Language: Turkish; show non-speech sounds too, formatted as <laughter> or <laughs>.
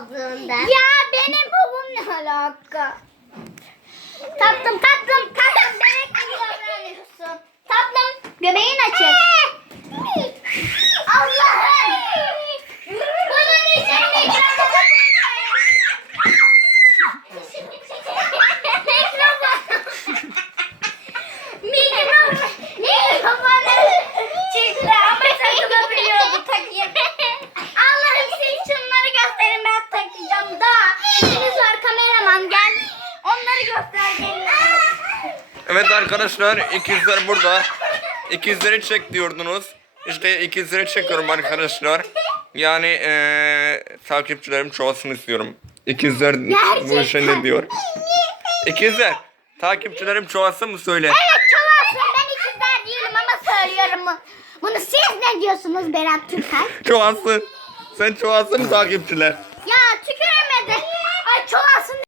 olduğunda. Ya benim babam ne alaka? <laughs> tatlım tatlım tatlım bebek <laughs>, gibi davranıyorsun. <laughs> tatlım göbeğin açık. <laughs> Evet arkadaşlar ikizler burada. İkizleri çek diyordunuz. İşte ikizleri çekiyorum arkadaşlar. Yani ee, takipçilerim çoğalsın istiyorum. İkizler Gerçekten. bu işe ne diyor? İkizler takipçilerim çoğalsın mı söyle? Evet çoğalsın ben ikizler değilim ama söylüyorum bunu. siz ne diyorsunuz Berat Türkan? <laughs> çoğalsın. Sen çoğalsın takipçiler? Ya çünkü